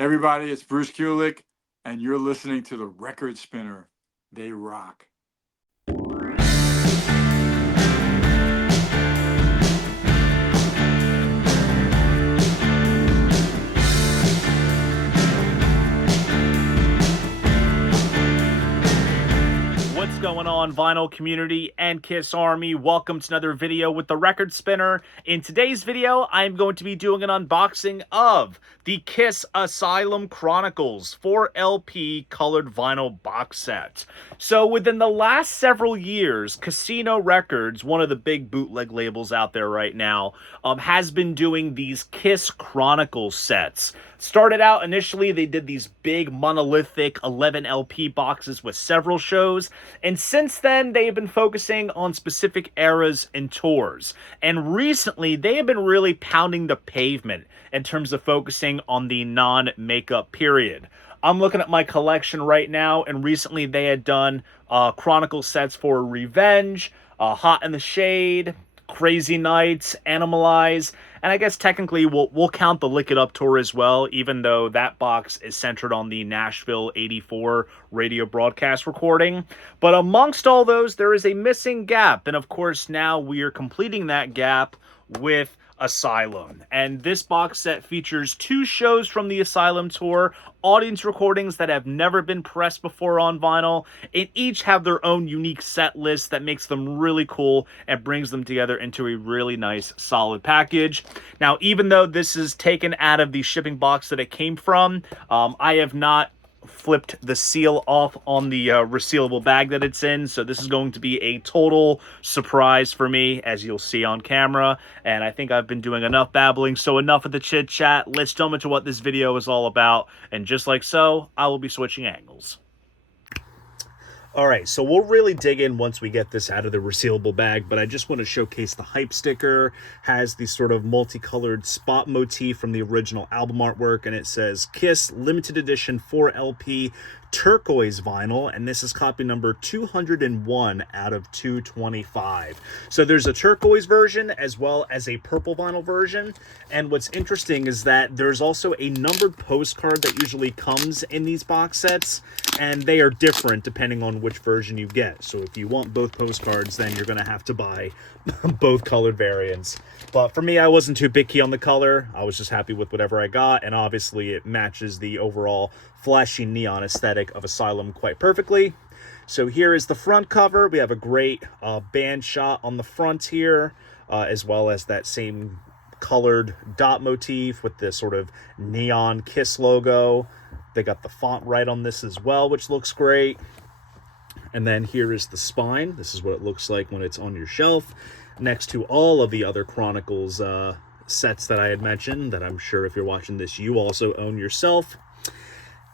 Everybody, it's Bruce Kulick, and you're listening to the Record Spinner. They rock. What's going on, vinyl community and Kiss Army? Welcome to another video with the Record Spinner. In today's video, I'm going to be doing an unboxing of the Kiss Asylum Chronicles 4LP colored vinyl box set. So within the last several years, Casino Records, one of the big bootleg labels out there right now, has been doing these Kiss Chronicles sets. Started out initially, they did these big monolithic 11 LP boxes with several shows, and since then they have been focusing on specific eras and tours. And recently they have been really pounding the pavement in terms of focusing on the non-makeup period. I'm looking at my collection right now, and recently they had done Chronicle sets for Revenge, Hot in the Shade, Crazy Nights, Animalize, and I guess technically we'll count the Lick It Up tour as well, even though that box is centered on the Nashville '84 radio broadcast recording. But amongst all those, there is a missing gap, and of course now we are completing that gap with Asylum. And this box set features 2 shows from the Asylum tour, audience recordings that have never been pressed before on vinyl, and each have their own unique set list that makes them really cool and brings them together into a really nice solid package. Now, even though this is taken out of the shipping box that it came from, I have not flipped the seal off on the resealable bag that it's in, so this is going to be a total surprise for me, as you'll see on camera. And I think I've been doing enough babbling, so enough of the chit chat. Let's jump into what this video is all about, and just like so, I will be switching angles. Alright, so we'll really dig in once we get this out of the resealable bag, but I just want to showcase the hype sticker. Has the sort of multicolored spot motif from the original album artwork, and it says Kiss Limited Edition 4LP turquoise vinyl, and this is copy number 201 out of 225. So there's a turquoise version as well as a purple vinyl version, and what's interesting is that there's also a numbered postcard that usually comes in these box sets, and they are different depending on which version you get. So if you want both postcards, then you're going to have to buy both colored variants. But for me, I wasn't too picky on the color. I was just happy with whatever I got, and obviously it matches the overall flashy neon aesthetic of Asylum quite perfectly. So here is the front cover. We have a great band shot on the front here, as well as that same colored dot motif with this sort of neon Kiss logo. They got the font right on this as well, which looks great. And then here is the spine. This is what it looks like when it's on your shelf, next to all of the other Chronicles sets that I had mentioned, that I'm sure if you're watching this, you also own yourself.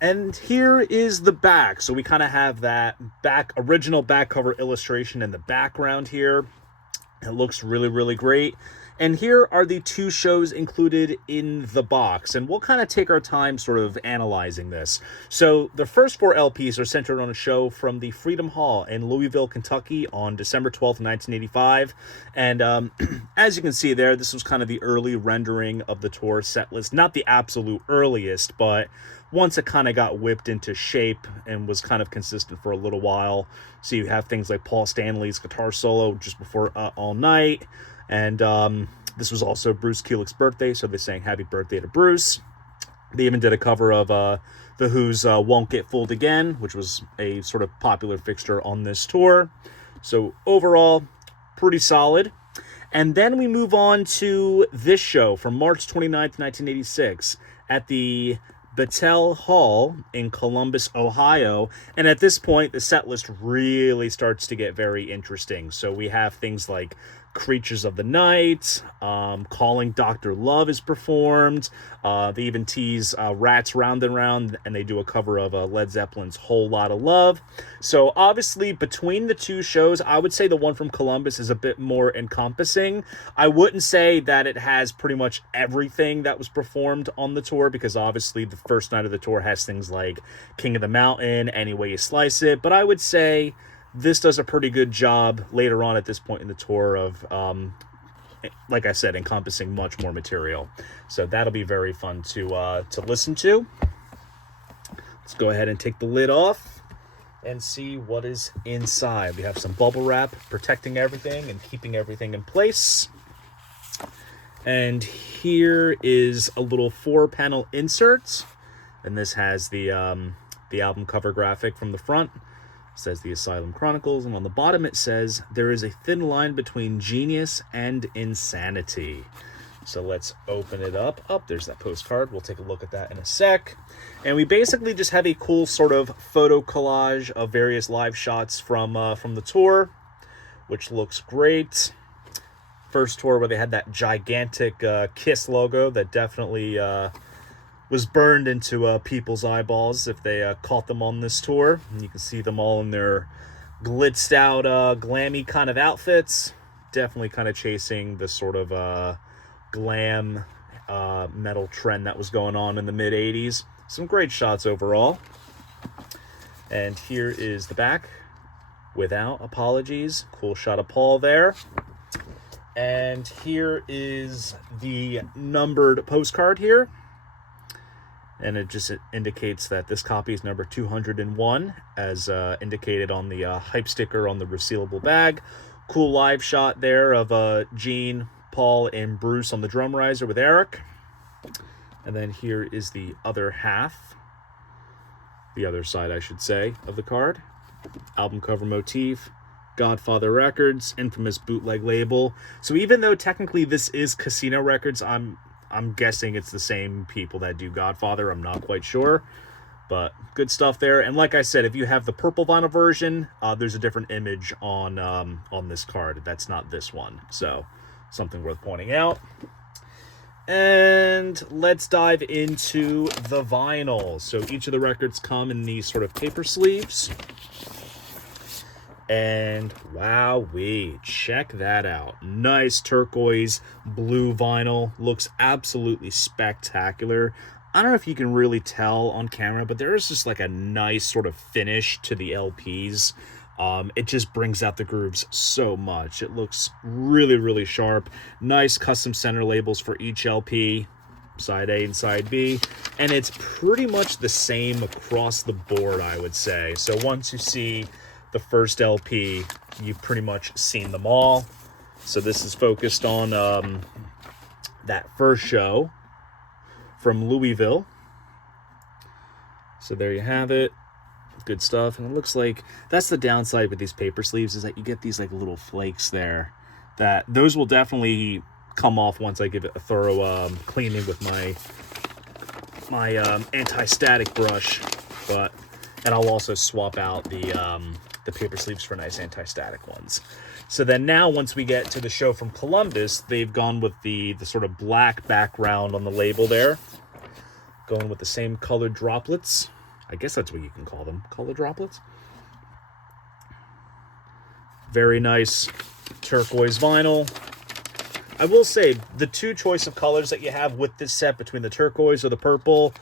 And here is the back. So we kind of have that original back cover illustration in the background here. It looks really, really great. And here are the 2 shows included in the box, and we'll kind of take our time sort of analyzing this. So the first 4 LPs are centered on a show from the Freedom Hall in Louisville, Kentucky on December 12th, 1985. And as you can see there, this was kind of the early rendering of the tour set list. Not the absolute earliest, but once it kind of got whipped into shape and was kind of consistent for a little while. So you have things like Paul Stanley's guitar solo just before All Night. And this was also Bruce Kulick's birthday, so they sang Happy Birthday to Bruce. They even did a cover of The Who's Won't Get Fooled Again, which was a sort of popular fixture on this tour. So overall, pretty solid. And then we move on to this show from March 29th, 1986 at the Battelle Hall in Columbus, Ohio. And at this point, the set list really starts to get very interesting. So we have things like Creatures of the Night, Calling Dr. Love is performed. They even tease Rats Round and Round, and they do a cover of Led Zeppelin's Whole Lotta Love. So obviously between the 2 shows, I would say the one from Columbus is a bit more encompassing. I wouldn't say that it has pretty much everything that was performed on the tour, because obviously the first night of the tour has things like King of the Mountain, Any Way You Slice It, but I would say this does a pretty good job later on at this point in the tour of, like I said, encompassing much more material. So that'll be very fun to listen to. Let's go ahead and take the lid off and see what is inside. We have some bubble wrap protecting everything and keeping everything in place. And here is a little 4-panel insert, and this has the album cover graphic from the front. It says the Asylum Chronicles, and on the bottom it says, "There is a thin line between genius and insanity." So let's open it up. Oh, there's that postcard. We'll take a look at that in a sec. And we basically just have a cool sort of photo collage of various live shots from the tour, which looks great. First tour where they had that gigantic Kiss logo that definitely was burned into people's eyeballs if they caught them on this tour. And you can see them all in their glitzed out, glammy kind of outfits. Definitely kind of chasing the sort of glam metal trend that was going on in the mid-'80s. Some great shots overall. And here is the back without apologies. Cool shot of Paul there. And here is the numbered postcard here. And it just indicates that this copy is number 201, as indicated on the hype sticker on the resealable bag. Cool live shot there of Gene, Paul, and Bruce on the drum riser with Eric. And then here is the other half, the other side, I should say, of the card. Album cover motif. Godfather Records, infamous bootleg label. So even though technically this is Casino Records, I'm guessing it's the same people that do Godfather. I'm not quite sure, but good stuff there. And like I said, if you have the purple vinyl version, there's a different image on this card. That's not this one, so something worth pointing out. And let's dive into the vinyl. So each of the records come in these sort of paper sleeves. And wowee, check that out. Nice turquoise blue vinyl. Looks absolutely spectacular. I don't know if you can really tell on camera, but there is just like a nice sort of finish to the LPs. It just brings out the grooves so much. It looks really, really sharp. Nice custom center labels for each LP. Side A and side B. And it's pretty much the same across the board, I would say. So once you see the first LP, you've pretty much seen them all. So this is focused on that first show from Louisville. So there you have it. Good stuff. And it looks like that's the downside with these paper sleeves, is that you get these like little flakes there. That those will definitely come off once I give it a thorough cleaning with my anti-static brush. And I'll also swap out the paper sleeves for nice anti-static ones. So then now once we get to the show from Columbus, they've gone with the sort of black background on the label there. Going with the same colored droplets. I guess that's what you can call them, color droplets. Very nice turquoise vinyl. I will say, the two choice of colors that you have with this set between the turquoise or the purple,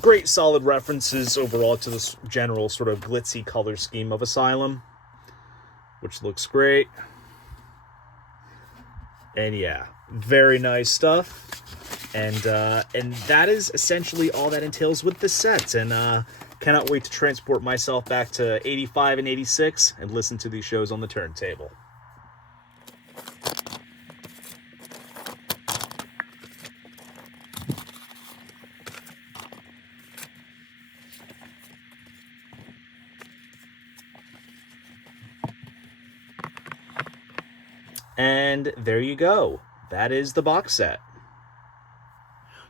great solid references overall to this general sort of glitzy color scheme of Asylum, which looks great. And yeah, very nice stuff. And that is essentially all that entails with the set. And cannot wait to transport myself back to 85 and 86 and listen to these shows on the turntable. And there you go. That is the box set.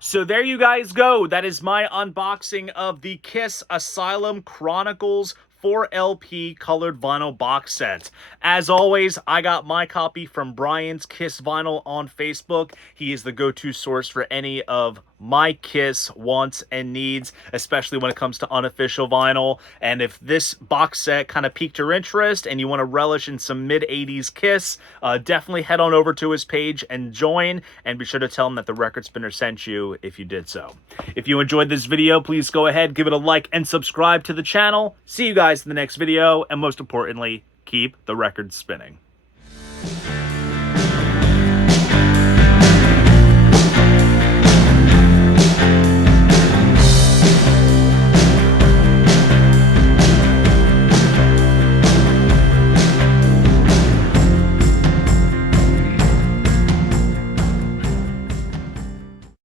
So there you guys go. That is my unboxing of the Kiss Asylum Chronicles 4LP colored vinyl box set. As always, I got my copy from Brian's Kiss Vinyl on Facebook. He is the go-to source for any of my Kiss wants and needs, especially when it comes to unofficial vinyl. And if this box set kind of piqued your interest and you want to relish in some mid-'80s Kiss, definitely head on over to his page and join, and be sure to tell him that the Record Spinner sent you if you did so. If you enjoyed this video, please go ahead, give it a like, and subscribe to the channel. See you guys in the next video, and most importantly, keep the record spinning.